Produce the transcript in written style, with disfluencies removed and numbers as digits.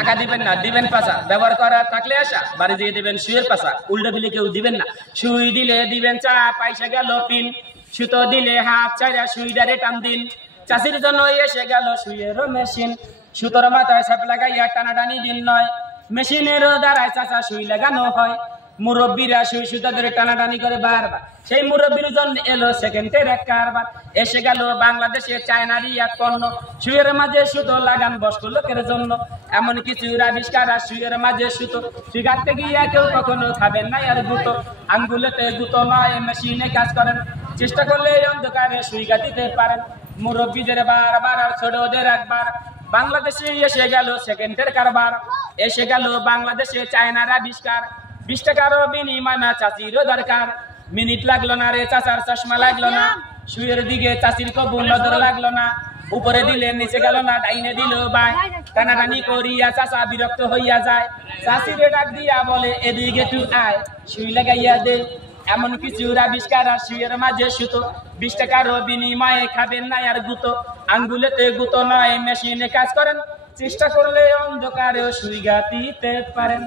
আগা দিবেন না, দিবেন পাশা। ব্যবহার করা থাকলে আসা, বাড়ি দিয়ে দিবেন সুইয়ের পাশা। উল্টো দিলে কেউ দিবেন না। সুই দিলে দিবেন চা, পয়সা গেল পিন। সুতো দিলে হাত ছাড়া সুইডারে টান দিন। চাষির জন্য এসে গেল সুইয়ের মেশিন। সুতোর মাথায় সাপ লাগাইয়া টানাটানি দিন নয়, মেশিনের দ্বারায় চাচা সুই লাগানো হয়। মুরব্বীরা সুই সুতা ধরে টানাটানি করে বারবার, সেই মুরব্বীর জন্য এলো সেকেন্ডের এক কারবার। এসে গেল বাংলাদেশে চায়নারই এক পণ্য, সুইয়ের মাঝে সুতো লাগান বয়স্ক লোকের জন্য। এমন কিছু আবিষ্কার আর সুইয়ের মাঝে সুতো, সুই কাটতে গিয়ে কেউ কখনো খাবেন না আর গুতো। আঙ্গুলেতে গুতো নয়, মেশিনে কাজ করেন, চেষ্টা করলে অন্ধকারে সুই কাটিতে পারেন। মুরব্বীদের বারবার আর ছোটদের একবার, বাংলাদেশে এসে গেল সেকেন্ডের কারবার। এসে গেল বাংলাদেশে চায়নার আবিষ্কার, 20 টাকার বিনিময় চাষিরও দরকার। মিনিট লাগলো না রে চাচার চশমা লাগলো না, সুইয়ের দিকে চাষির কবু নজর লাগলো না। উপরে দিলে নিচে গেল না, ডাইনে দিল বাই, টানাটানি করিয়া চাচা বিরক্ত হইয়া যায়। চাষিরে ডাক দিয়া বলে এদিকে তুই আয়, সুই লাগাইয়া দে। এমন কিছু আবিষ্কার আর সুইয়ের মাঝে সুতো, 20 টাকার বিনিময়ে খাবেন না আর গুতো। আঙ্গুলেতে গুতো নয়, মেশিনে কাজ করেন, চেষ্টা করলে অন্ধকারেও সুই গাতিতে পারেন।